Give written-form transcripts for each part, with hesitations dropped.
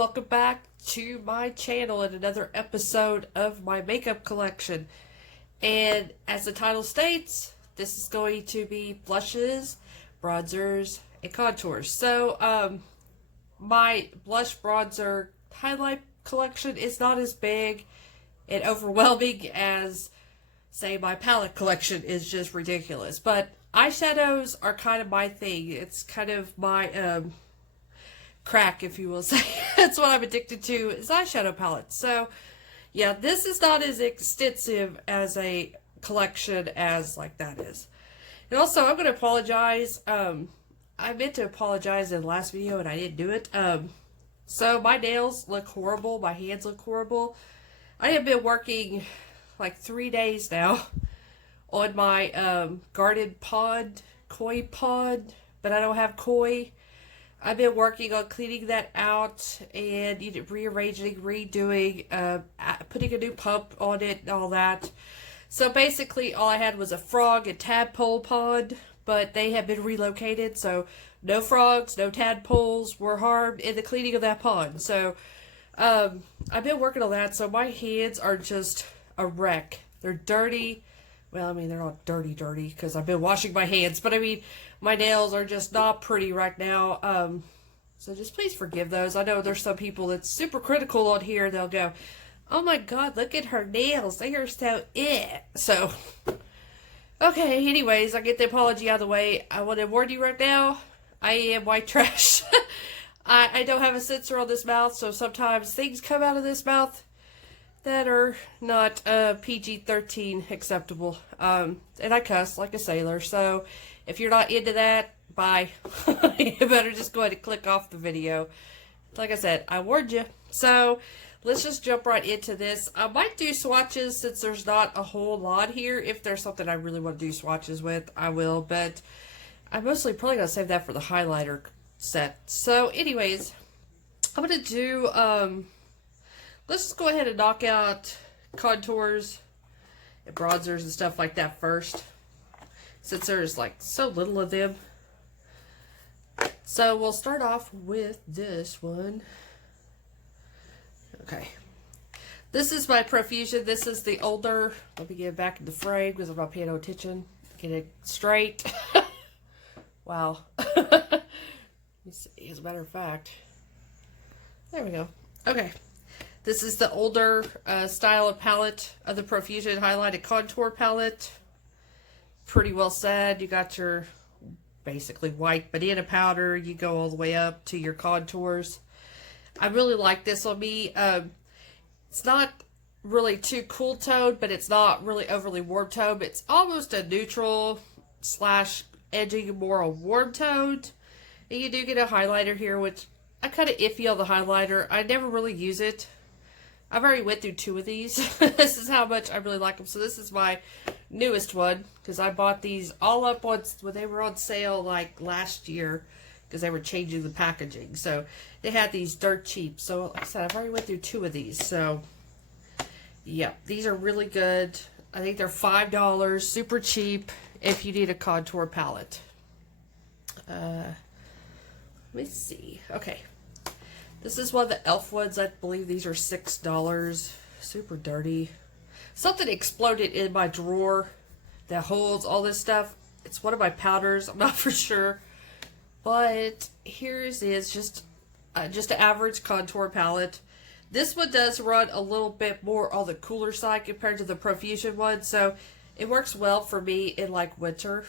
welcome back to my channel and another episode of my makeup collection. And as the title states, this is going to be blushes, bronzers, and contours. So, my blush bronzer highlight collection is not as big and overwhelming as, say, my palette collection is just ridiculous. But eyeshadows are kind of my thing. It's kind of my, crack, if you will say. That's what I'm addicted to, is eyeshadow palettes. So yeah, this is not as extensive as a collection as like that is. And also, I'm going to apologize. I meant to apologize in the last video and I didn't do it. So my nails look horrible. My hands look horrible. I have been working like 3 days now on my garden pond, koi pond, but I don't have koi. I've been working on cleaning that out and rearranging, redoing, putting a new pump on it and all that. So basically all I had was a frog and tadpole pond, but they have been relocated, so no frogs, no tadpoles were harmed in the cleaning of that pond. So I've been working on that, so my hands are just a wreck. They're dirty. Well, I mean, they're not dirty because I've been washing my hands, but I mean, my nails are just not pretty right now. So just please forgive those. I know there's some people that's super critical on here. They'll go, oh my God, look at her nails. They are so So, okay, anyways, I get the apology out of the way. I want to warn you right now, I am white trash. I don't have a sensor on this mouth, so sometimes things come out of this mouth that are not PG-13 acceptable. And I cuss like a sailor, so if you're not into that, bye. You better just go ahead and click off the video. Like I said, I warned you. So let's just jump right into this. I might do swatches since there's not a whole lot here. If there's something I really want to do swatches with, I will, but I'm mostly probably going to save that for the highlighter set. So anyways, I'm going to do let's just go ahead and knock out contours and bronzers and stuff like that first, since there's like so little of them. So we'll start off with this one. Okay. This is my Profusion. This is the older. Let me get it back in the frame because I'm not paying no attention. Get it straight. Wow. Let me see. As a matter of fact. There we go. Okay. This is the older style of palette of the Profusion Highlighted Contour Palette. Pretty well said. You got your basically white banana powder. You go all the way up to your contours. I really like this on me. It's not really too cool toned, but it's not really overly warm toned. It's almost a neutral slash edging more a warm toned. And you do get a highlighter here, which I'm kind of iffy on the highlighter. I never really use it. I've already went through 2 of these. This is how much I really like them. So this is my newest one, because I bought these all up when they were on sale like last year, because they were changing the packaging. So they had these dirt cheap. So like I said, I've already went through 2 of these. So yeah, these are really good. I think they're $5, super cheap if you need a contour palette. Let me see. Okay. This is one of the e.l.f. ones. I believe these are $6. Super dirty. Something exploded in my drawer that holds all this stuff. It's one of my powders. I'm not for sure. But here's is just an average contour palette. This one does run a little bit more on the cooler side compared to the Profusion one. So it works well for me in like winter.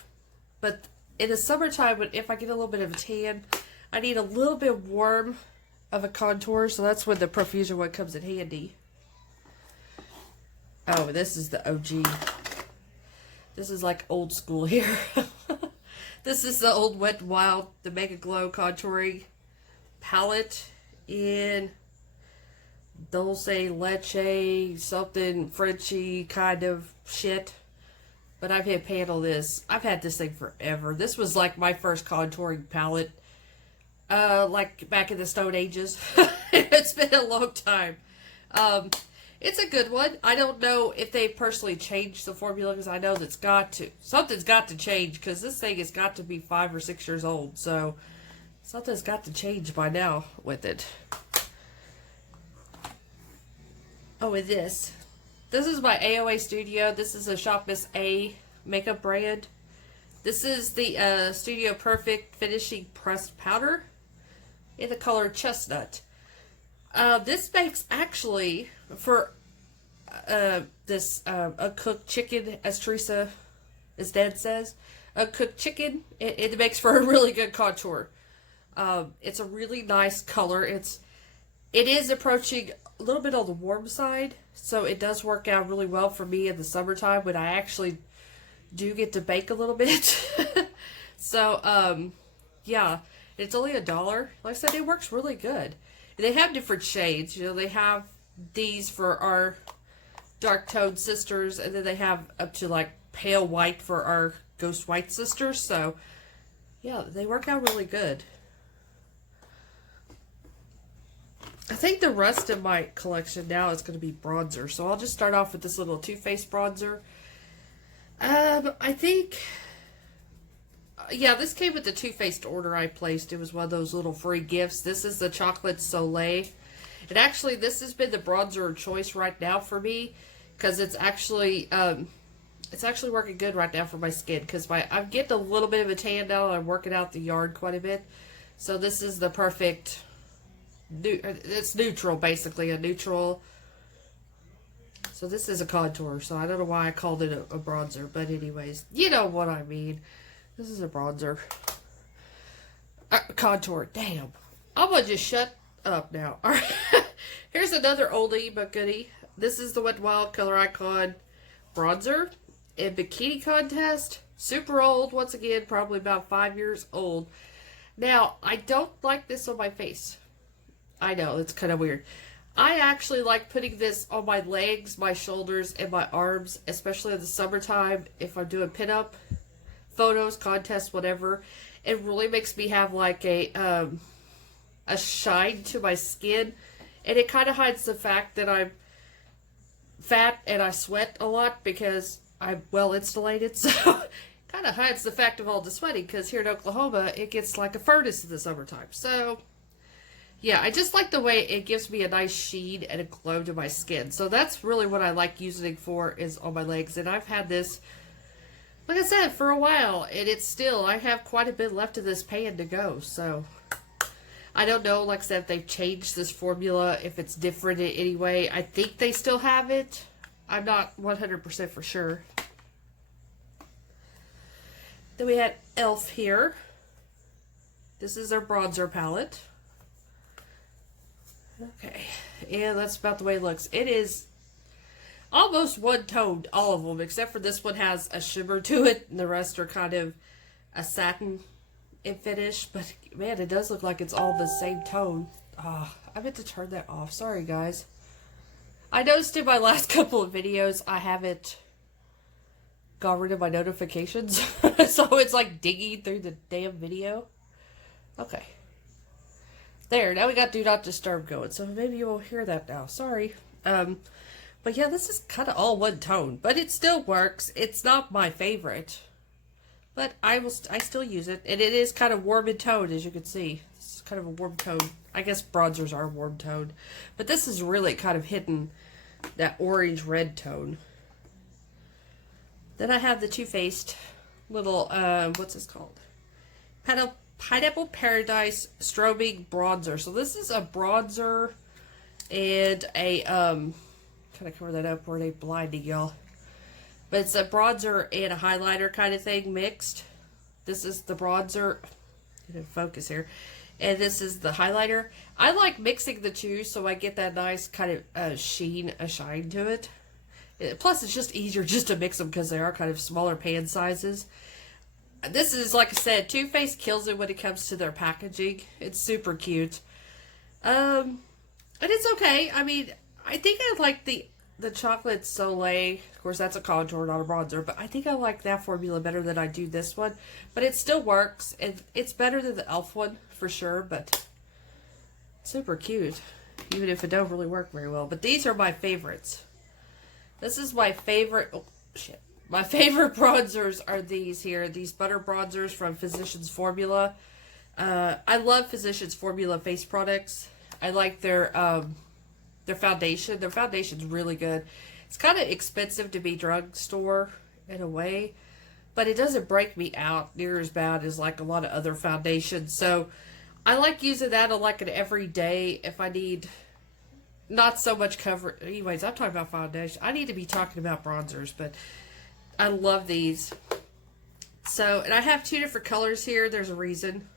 But in the summertime, if I get a little bit of a tan, I need a little bit warm of a contour, so that's when the Profusion one comes in handy. Oh, this is the OG. This is like old school here. This is the old Wet n Wild, the Mega Glow contouring palette in Dulce Leche, something Frenchy kind of shit. But I've had handle this. I've had this thing forever. This was like my first contouring palette. Like back in the Stone Ages. It's been a long time. It's a good one. I don't know if they personally changed the formula, because I know that's something's got to change, because this thing has got to be 5 or 6 years old. So something's got to change by now with it. Oh, and this. This is by AOA Studio. This is a Shop Miss A makeup brand. This is the Studio Perfect Finishing Pressed Powder in the color Chestnut. This makes actually for this a cooked chicken, as Dad says, a cooked chicken. It makes for a really good contour. It's a really nice color. It is approaching a little bit on the warm side, so it does work out really well for me in the summertime when I actually do get to bake a little bit. So, yeah, it's only $1. Like I said, it works really good. They have different shades. You know, they have these for our dark toned sisters, and then they have up to like pale white for our ghost white sisters. So, yeah, they work out really good. I think the rest of my collection now is going to be bronzer. So I'll just start off with this little Too Faced bronzer. I think, yeah, this came with the Too Faced order I placed. It was one of those little free gifts. This is the Chocolate Soleil. And actually, this has been the bronzer choice right now for me, because it's actually working good right now for my skin, because I'm getting a little bit of a tan now, and I'm working out the yard quite a bit. So this is the perfect, it's neutral, basically, a neutral. So this is a contour, so I don't know why I called it a bronzer, but anyways, you know what I mean. This is a bronzer. Contour, damn. I'm gonna just shut up now. Alright, here's another oldie but goodie. This is the Wet n Wild Color Icon bronzer in Bikini Contest. Super old, once again, probably about 5 years old. Now, I don't like this on my face. I know, it's kind of weird. I actually like putting this on my legs, my shoulders, and my arms, especially in the summertime if I'm doing pinup photos, contests, whatever. It really makes me have like a shine to my skin, and it kind of hides the fact that I'm fat and I sweat a lot because I'm well insulated, so kind of hides the fact of all the sweating, because here in Oklahoma it gets like a furnace in the summertime. So yeah, I just like the way it gives me a nice sheen and a glow to my skin. So that's really what I like using it for, is on my legs. And I've had this, like I said, for a while, and it's still, I have quite a bit left of this pan to go. So I don't know, like I said, if they've changed this formula, if it's different in any way. I think they still have it. I'm not 100% for sure. Then we had e.l.f. here. This is their bronzer palette. Okay, yeah, that's about the way it looks. It is almost one-toned, all of them, except for this one has a shimmer to it, and the rest are kind of a satin finish. But, man, it does look like it's all the same tone. I meant to turn that off. Sorry, guys. I noticed in my last couple of videos, I haven't got rid of my notifications. So it's like digging through the damn video. Okay. There, now we got Do Not Disturb going, so maybe you won't hear that now. Sorry. But yeah, this is kind of all one tone, but it still works. It's not my favorite, but I still use it, and it is kind of warm in tone, as you can see. It's kind of a warm tone. I guess bronzers are warm tone, but this is really kind of hitting that orange-red tone. Then I have the Too Faced little, what's this called? Pineapple Paradise Strobing Bronzer. So this is a bronzer and a, kind of cover that up, or they blinding y'all. But it's a bronzer and a highlighter kind of thing mixed. This is the bronzer. Get in focus here. And this is the highlighter. I like mixing the two so I get that nice kind of sheen, a shine to it. Plus, it's just easier just to mix them because they are kind of smaller pan sizes. This is, like I said, Too Faced kills it when it comes to their packaging. It's super cute. And it's okay. I mean, I think I like the Chocolate Soleil. Of course, that's a contour, not a bronzer. But I think I like that formula better than I do this one. But it still works. And it's better than the e.l.f. one, for sure. But super cute. Even if it don't really work very well. But these are my favorites. This is my favorite. Oh, shit. My favorite bronzers are these here. These butter bronzers from Physicians Formula. I love Physicians Formula face products. I like their their foundation. Their foundation's really good. It's kind of expensive to be drugstore in a way, but it doesn't break me out near as bad as like a lot of other foundations. So I like using that on like an everyday if I need not so much cover. Anyways, I'm talking about foundation. I need to be talking about bronzers, but I love these. So, and I have two different colors here. There's a reason.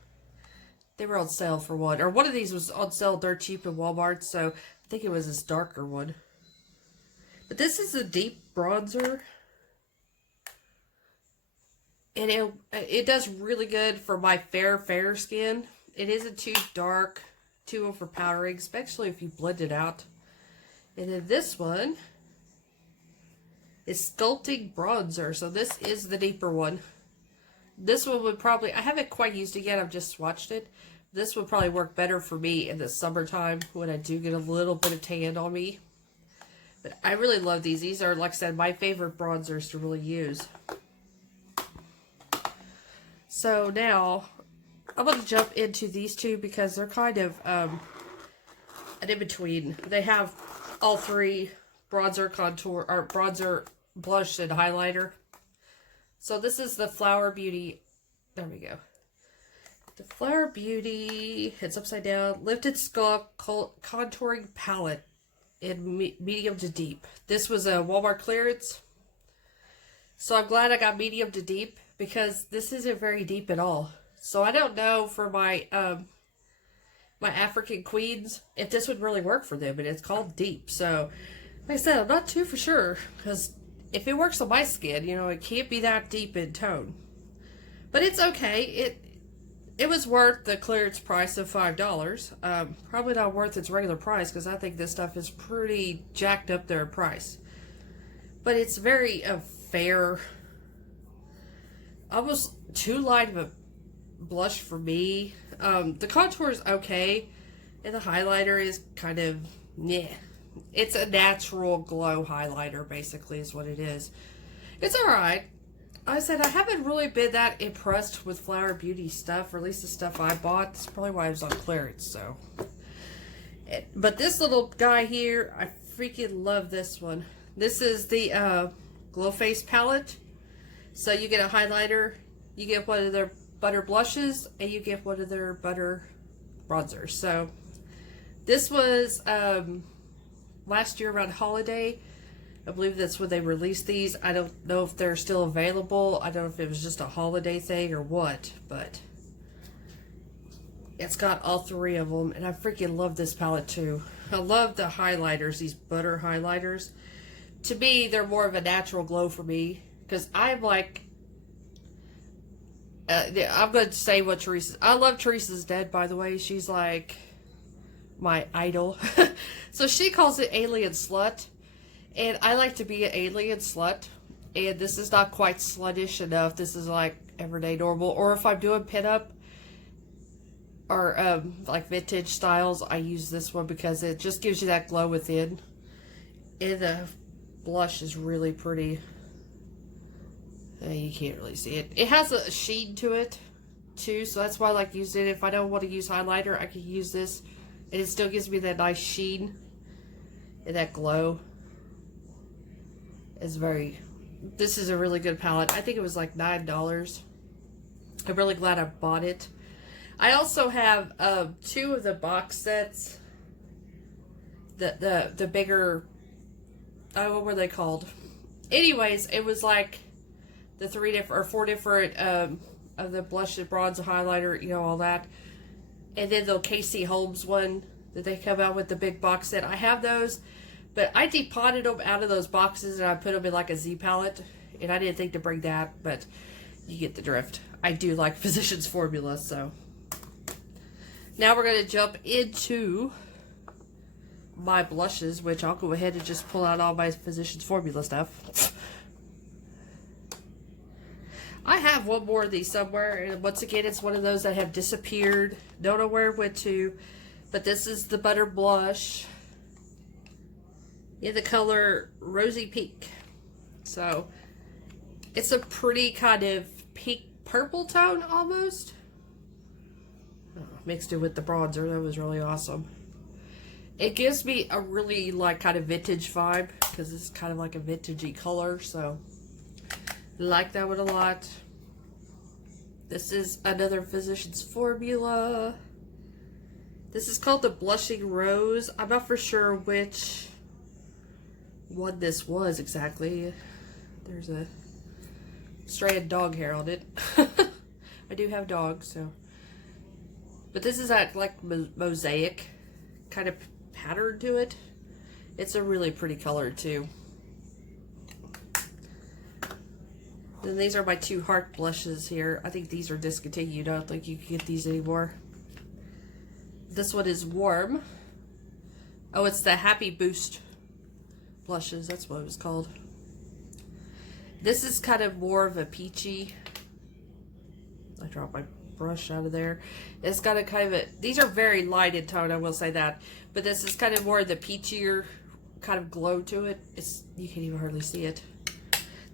They were on sale for one. Or one of these was on sale dirt cheap in Walmart. So, I think it was this darker one. But this is a deep bronzer. And it does really good for my fair skin. It isn't too dark, too overpowering, especially if you blend it out. And then this one is Sculpting Bronzer. So, this is the deeper one. This one would probably, I haven't quite used it yet, I've just swatched it. This would probably work better for me in the summertime when I do get a little bit of tan on me. But I really love these. These are, like I said, my favorite bronzers to really use. So now, I'm going to jump into these two because they're kind of an in-between. They have all three bronzer, contour, or bronzer, blush, and highlighter. So this is the Flower Beauty, there we go. The Flower Beauty, it's upside down, Lifted Sculpt Contouring Palette in medium to deep. This was a Walmart clearance. So I'm glad I got medium to deep because this isn't very deep at all. So I don't know for my my African queens if this would really work for them, and it's called deep. So like I said, I'm not too for sure because if it works on my skin, you know, it can't be that deep in tone. But it's okay. It was worth the clearance price of $5. Probably not worth its regular price because I think this stuff is pretty jacked up there in price. But it's very fair. Almost too light of a blush for me. The contour is okay. And the highlighter is kind of meh. It's a natural glow highlighter, basically, is what it is. It's alright. I said I haven't really been that impressed with Flower Beauty stuff, or at least the stuff I bought. That's probably why it was on clearance, so. But this little guy here, I freaking love this one. This is the Glow Face palette. So you get a highlighter, you get one of their butter blushes, and you get one of their butter bronzers. So this was last year around holiday. I believe that's when they released these. I don't know if they're still available. I don't know if it was just a holiday thing or what, but it's got all three of them, and I freaking love this palette too. I love the highlighters, these butter highlighters. To me, they're more of a natural glow for me, because I'm like, I'm going to say what Teresa, I love Teresa's Dead, by the way. She's like my idol. So she calls it Alien Slut. And I like to be an alien slut. And this is not quite sluttish enough. This is like everyday normal. Or if I'm doing pinup or like vintage styles, I use this one because it just gives you that glow within. And the blush is really pretty. You can't really see it. It has a sheen to it too. So that's why I like using it. If I don't want to use highlighter, I can use this. And it still gives me that nice sheen and that glow. This is a really good palette. I think it was like $9. I'm really glad I bought it. I also have two of the box sets. The bigger, what were they called? Anyways, it was like the four different of the blush and bronze and highlighter, you know, all that. And then the Casey Holmes one that they come out with, the big box set. I have those. But I depotted them out of those boxes and I put them in like a Z palette. And I didn't think to bring that, but you get the drift. I do like Physicians Formula, so. Now we're going to jump into my blushes, which I'll go ahead and just pull out all my Physicians Formula stuff. I have one more of these somewhere, and once again, it's one of those that have disappeared. Don't know where it went to, but this is the Butter Blush in the color Rosy Pink. So it's a pretty kind of pink purple tone almost. Oh, mixed it with the bronzer. That was really awesome. It gives me a really like kind of vintage vibe because it's kind of like a vintagey color, so like that one a lot. This is another Physicians Formula. This is called the Blushing Rose. I'm not for sure which one this was exactly. There's a strand dog hair on it. I do have dogs, so. But this is that like mosaic kind of pattern to it. It's a really pretty color too. Then these are my two heart blushes here. I think these are discontinued. I don't think you can get these anymore. This one is Warm. Oh, it's the Happy Boost blushes. That's what it was called. This is kind of more of a peachy. I dropped my brush out of there. It's got a kind of a, these are very light in tone, I will say that. But this is kind of more of the peachier kind of glow to it. It's, you can't even hardly see it.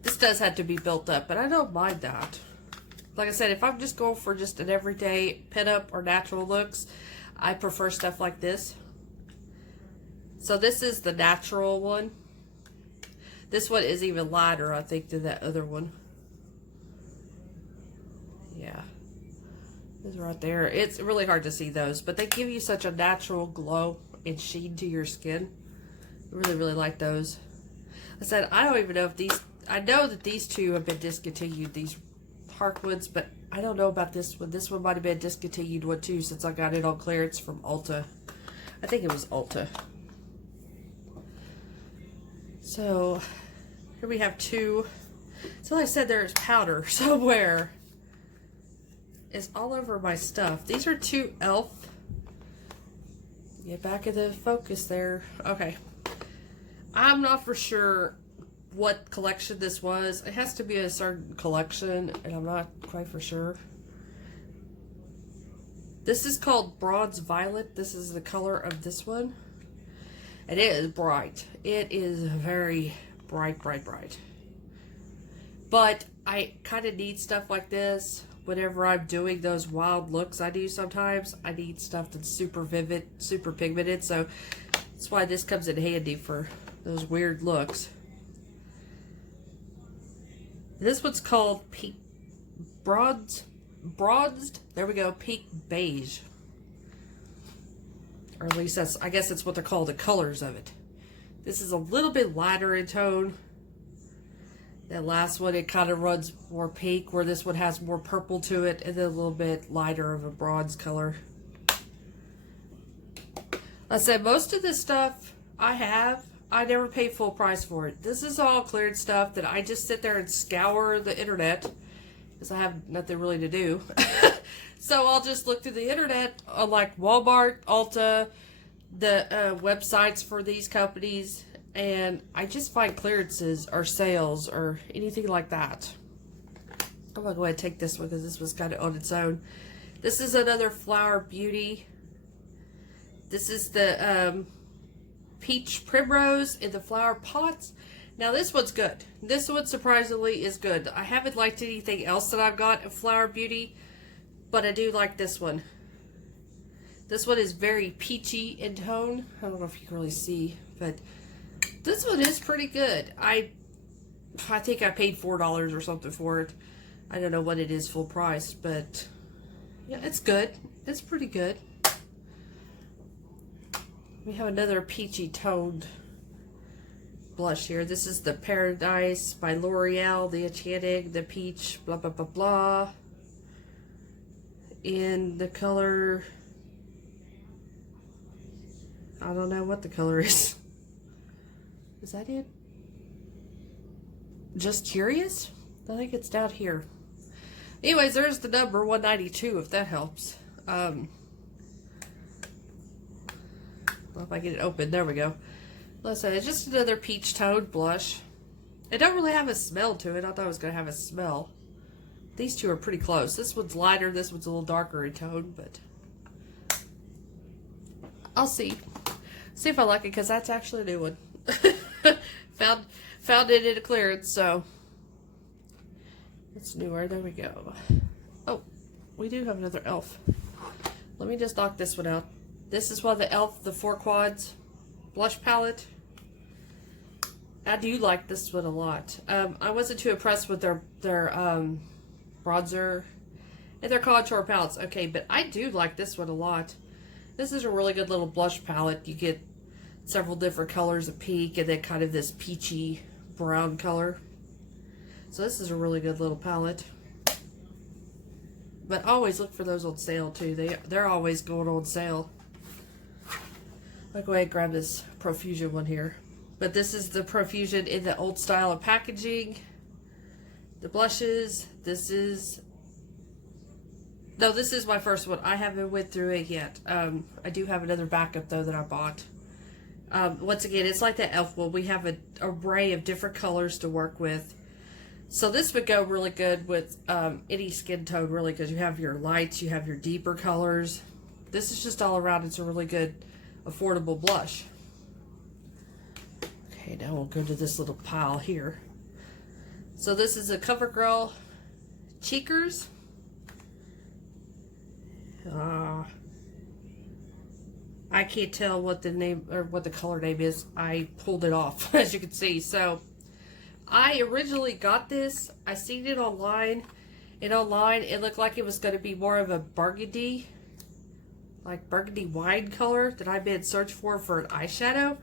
This does have to be built up, but I don't mind that. Like I said, if I'm just going for just an everyday pin-up or natural looks, I prefer stuff like this. So this is the natural one. This one is even lighter, I think, than that other one. Yeah. It's right there. It's really hard to see those, but they give you such a natural glow and sheen to your skin. I really, really like those. I said, I don't even know if these, I know that these two have been discontinued, these Harkwoods, but I don't know about this one. This one might have been discontinued one too, since I got it on clearance from Ulta. I think it was Ulta. So, here we have two. So like I said, there's powder somewhere. It's all over my stuff. These are two e.l.f. Get back in the focus there. Okay. I'm not for sure what collection this was. It has to be a certain collection, and I'm not quite for sure. This is called Bronze Violet. This is the color of this one. It is bright. It is very bright, bright, bright. But I kind of need stuff like this whenever I'm doing those wild looks I do sometimes. I need stuff that's super vivid, super pigmented. So that's why this comes in handy for those weird looks. This one's called Peak Bronzed. There we go, Peak Beige. Or at least that's, I guess that's what they're called, the colors of it. This is a little bit lighter in tone. That last one, it kind of runs more pink, where this one has more purple to it, and then a little bit lighter of a bronze color. I said, most of this stuff I never pay full price for it. This is all cleared stuff that I just sit there and scour the internet, because I have nothing really to do. So I'll just look through the internet on like Walmart, Ulta, the websites for these companies, and I just find clearances or sales or anything like that. I'm gonna go ahead and take this one because this was kind of on its own. This is another Flower Beauty. This is the Peach Primrose in the flower pots. Now this one's good. This one surprisingly is good. I haven't liked anything else that I've got of Flower Beauty, but I do like this one. This one is very peachy in tone. I don't know if you can really see, but this one is pretty good. I think I paid $4 or something for it. I don't know what it is full price, but yeah, it's good. It's pretty good. We have another peachy toned blush here. This is the Paradise by L'Oreal, the Enchanting, the Peach, blah, blah, blah, blah. In the color, I don't know what the color is. Is that it? Just Curious? I think it's down here. Anyways, there's the number 192, if that helps. Well, if I get it open, there we go. Listen, it's just another peach toned blush. It don't really have a smell to it. I thought it was going to have a smell. These two are pretty close. This one's lighter, this one's a little darker in tone, but I'll see. See if I like it, because that's actually a new one. Found it in a clearance, so it's newer. There we go. Oh, we do have another e.l.f. Let me just knock this one out. This is one of the e.l.f. the 4 quads. blush palette. I do like this one a lot. I wasn't too impressed with their bronzer and their contour palettes. Okay, but I do like this one a lot. This is a really good little blush palette. You get several different colors of pink and then kind of this peachy brown color. So this is a really good little palette. But always look for those on sale too. They're always going on sale. I'll go ahead and grab this Profusion one here. But this is the Profusion in the old style of packaging. The blushes. This is my first one. I haven't went through it yet. I do have another backup though that I bought. Once again, it's like the e.l.f. one. We have an array of different colors to work with. So this would go really good with any skin tone, really, because you have your lights, you have your deeper colors. This is just all around. It's a really good, affordable blush. Okay, now we'll go to this little pile here. So this is a CoverGirl Cheekers. I can't tell what the name or what the color name is. I pulled it off, as you can see. So I originally got this. I seen it online, and online it looked like it was going to be more of a burgundy, like burgundy wine color that I've been searching for an eyeshadow,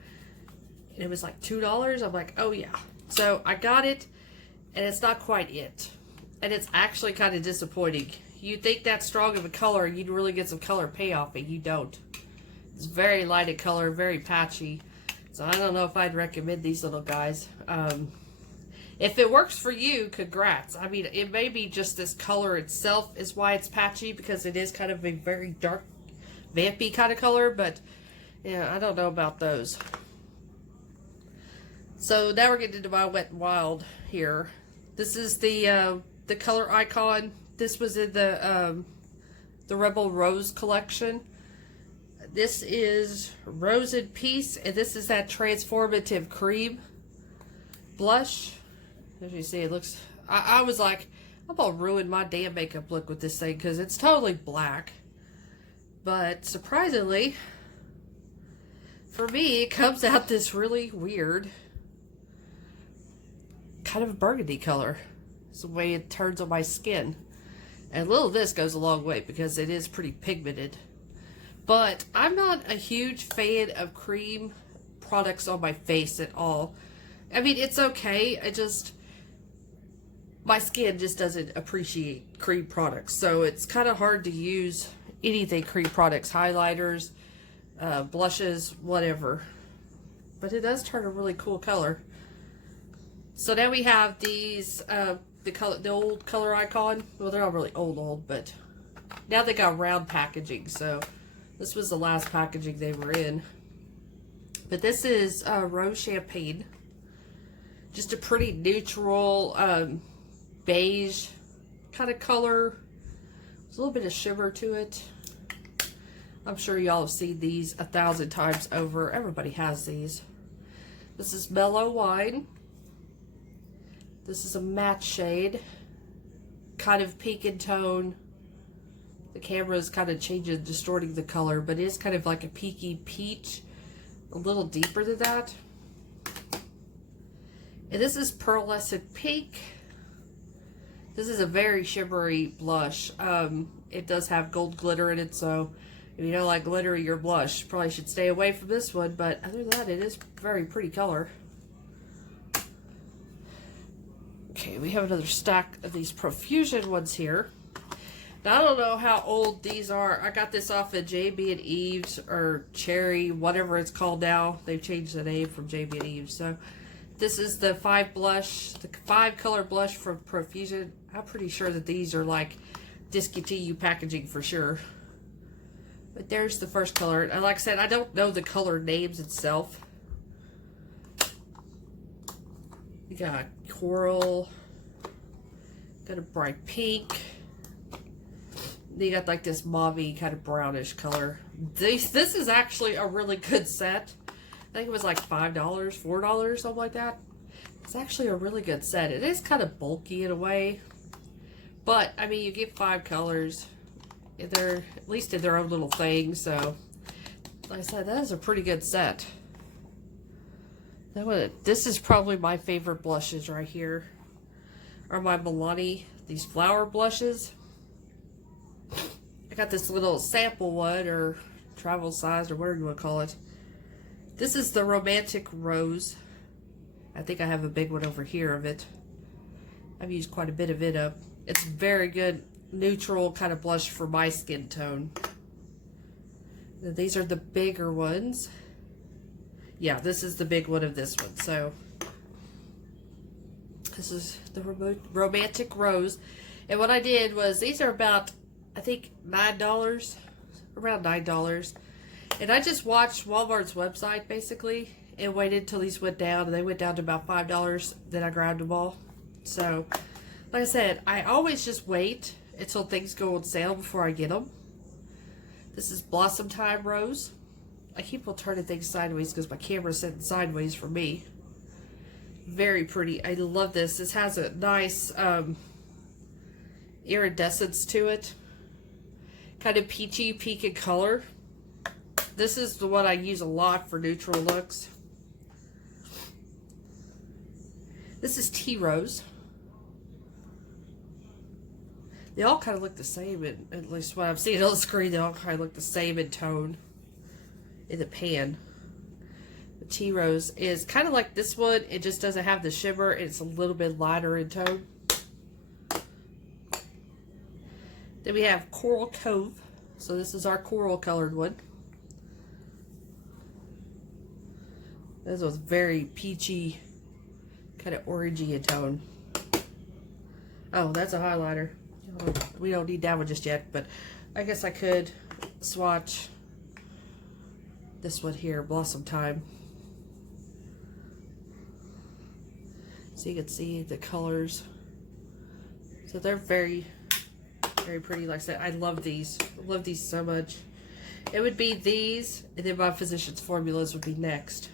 and it was like $2. I'm like, oh yeah. So I got it, and it's not quite it, and it's actually kind of disappointing. You think that's strong of a color, you'd really get some color payoff, and you don't. It's very light in color, very patchy. So I don't know if I'd recommend these little guys. If it works for you, congrats. I mean, it may be just this color itself is why it's patchy, because it is kind of a very dark, vampy kind of color, but yeah, I don't know about those. So now we're getting into my Wet n Wild here. This is the color icon. This was in the Rebel Rose collection. This is Rose in Peace, and this is that transformative cream blush. As you see, it looks, I was like, I'm gonna ruin my damn makeup look with this thing because it's totally black. But surprisingly, for me, it comes out this really weird kind of burgundy color. It's the way it turns on my skin. And a little of this goes a long way because it is pretty pigmented. But I'm not a huge fan of cream products on my face at all. I mean, it's okay. My skin just doesn't appreciate cream products. So it's kind of hard to use anything cream products, highlighters, blushes, whatever. But it does turn a really cool color. So now we have these, the old color icon. Well, they're not really old, but now they got round packaging. So this was the last packaging they were in. But this is Rose Champagne. Just a pretty neutral, beige kind of color. There's a little bit of shimmer to it. I'm sure y'all have seen these 1,000 times over. Everybody has these. This is Mellow Wine. This is a matte shade. Kind of pink in tone. The camera is kind of changing, distorting the color, but it is kind of like a peaky peach. A little deeper than that. And this is Pearlescent Pink. This is a very shimmery blush. It does have gold glitter in it, so if you don't like glittery your blush, you probably should stay away from this one. But other than that, it is a very pretty color. Okay, we have another stack of these Profusion ones here. Now, I don't know how old these are. I got this off of JB and Eve's or Cherry, whatever it's called now. They've changed the name from JB and Eve's. So this is the 5 color blush from Profusion. I'm pretty sure that these are like discontinued packaging for sure. But there's the first color. And like I said, I don't know the color names itself. You got coral. Got a bright pink. They got like this mauve-y kind of brownish color. This is actually a really good set. I think it was like $5, $4, something like that. It's actually a really good set. It is kind of bulky in a way. But, I mean, you get 5 colors. They're at least in their own little thing. So, like I said, that is a pretty good set. This is probably my favorite blushes right here. Are my Milani, these flower blushes. I got this little sample one, or travel size, or whatever you want to call it. This is the Romantic Rose. I think I have a big one over here of it. I've used quite a bit of it up. It's very good, neutral kind of blush for my skin tone. Now, these are the bigger ones. Yeah, this is the big one of this one. So, this is the Romantic Rose. And what I did was, these are about, I think, $9. Around $9. And I just watched Walmart's website, basically, and waited till these went down. And they went down to about $5. Then I grabbed them all. So, like I said, I always just wait until things go on sale before I get them. This is Blossom Time Rose. I keep on turning things sideways because my camera's sitting sideways for me. Very pretty. I love this. This has a nice iridescence to it. Kind of peachy pink in color. This is the one I use a lot for neutral looks. This is Tea Rose. They all kind of look the same, at least what I've seen on the screen. They all kind of look the same in tone in the pan. The Tea Rose is kind of like this one. It just doesn't have the shimmer. It's a little bit lighter in tone. Then we have Coral Cove. So this is our coral colored one. This was very peachy, kind of orangey in tone. Oh, that's a highlighter. We don't need that one just yet, but I guess I could swatch this one here, Blossom Time. So you can see the colors. So they're very, very pretty. Like I said, I love these. I love these so much. It would be these, and then my Physicians Formulas would be next.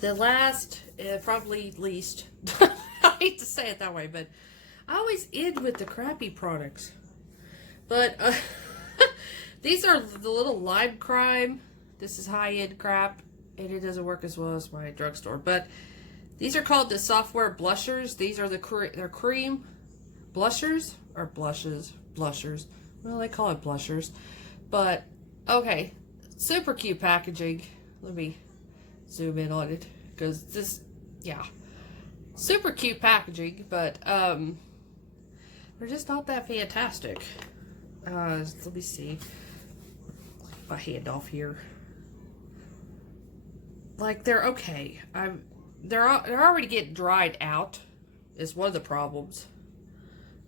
The last, probably least, I hate to say it that way, but I always end with the crappy products. But these are the little Lime Crime. This is high-end crap, and it doesn't work as well as my drugstore. But these are called the Software Blushers. These are they're cream blushers, or blushes, blushers. Well, they call it blushers. But, okay, super cute packaging. Let me zoom in on it, because this, yeah, super cute packaging, but they're just not that fantastic. Let me see if I hand off here. Like, they're okay. They're already getting dried out is one of the problems.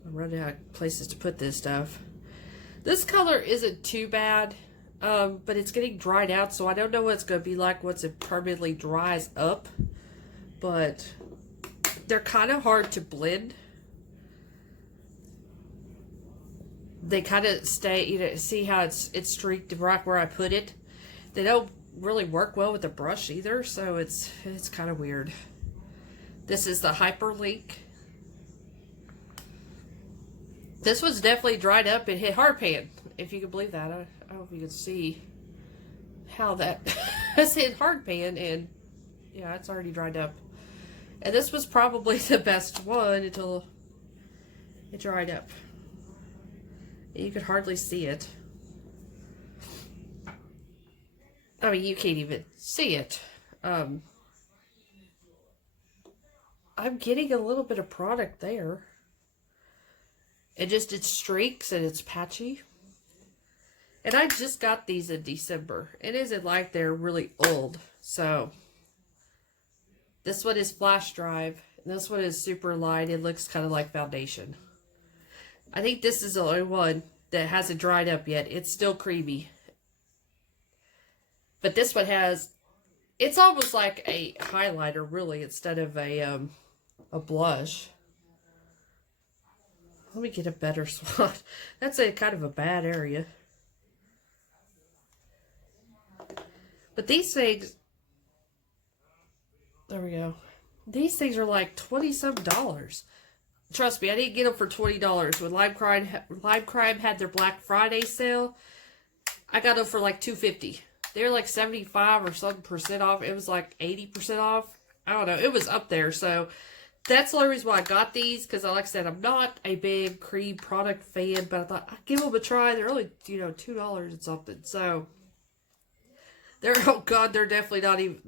I'm running out of places to put this stuff. This color isn't too bad, but it's getting dried out, so I don't know what it's going to be like once it permanently dries up. But they're kind of hard to blend. They kind of stay, you know, see how it's streaked right where I put it. They don't really work well with the brush either, so it's kind of weird. This is the Hyperlink. This was definitely dried up and hit hard pan, if you can believe that. I don't know if you can see how that has hit hard pan, and yeah, it's already dried up. And this was probably the best one until it dried up. You could hardly see it. I mean, you can't even see it. I'm getting a little bit of product there. It streaks and it's patchy. And I just got these in December. It isn't like they're really old. So, this one is flash drive. And this one is super light. It looks kind of like foundation. I think this is the only one that hasn't dried up yet. It's still creamy. But this one has, it's almost like a highlighter, really, instead of a blush. Let me get a better swatch. That's a kind of a bad area. But these things, there we go. These things are like $20-some. Trust me, I didn't get them for $20. When Lime Crime had their Black Friday sale, I got them for like $2.50. They're like 75 or something percent off. It was like 80% off. I don't know. It was up there. So that's the only reason why I got these. Because like I said, I'm not a big Creed product fan. But I thought I'd give them a try. They're only, $2 and something. So oh God, they're definitely not even,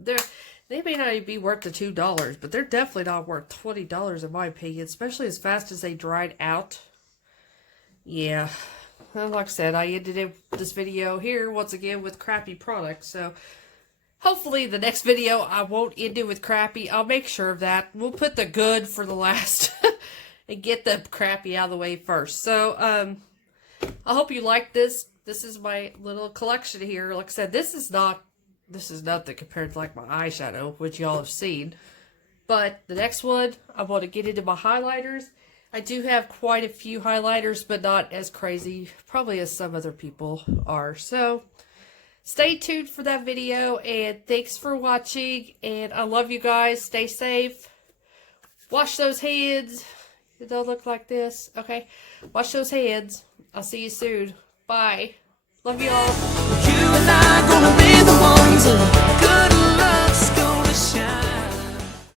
they may not even be worth the $2. But they're definitely not worth $20 in my opinion. Especially as fast as they dried out. Yeah. Well, like I said, I ended this video here once again with crappy products. So hopefully the next video I won't end it with crappy. I'll make sure of that. We'll put the good for the last and get the crappy out of the way first. So I hope you like this. This is my little collection here. Like I said, this is nothing compared to like my eyeshadow, which y'all have seen. But the next one, I want to get into my highlighters. I do have quite a few highlighters, but not as crazy, probably as some other people are. So stay tuned for that video, and thanks for watching, and I love you guys. Stay safe. Wash those hands. It don't look like this. Okay. Wash those hands. I'll see you soon. Bye. Love you all. You and I gonna be the ones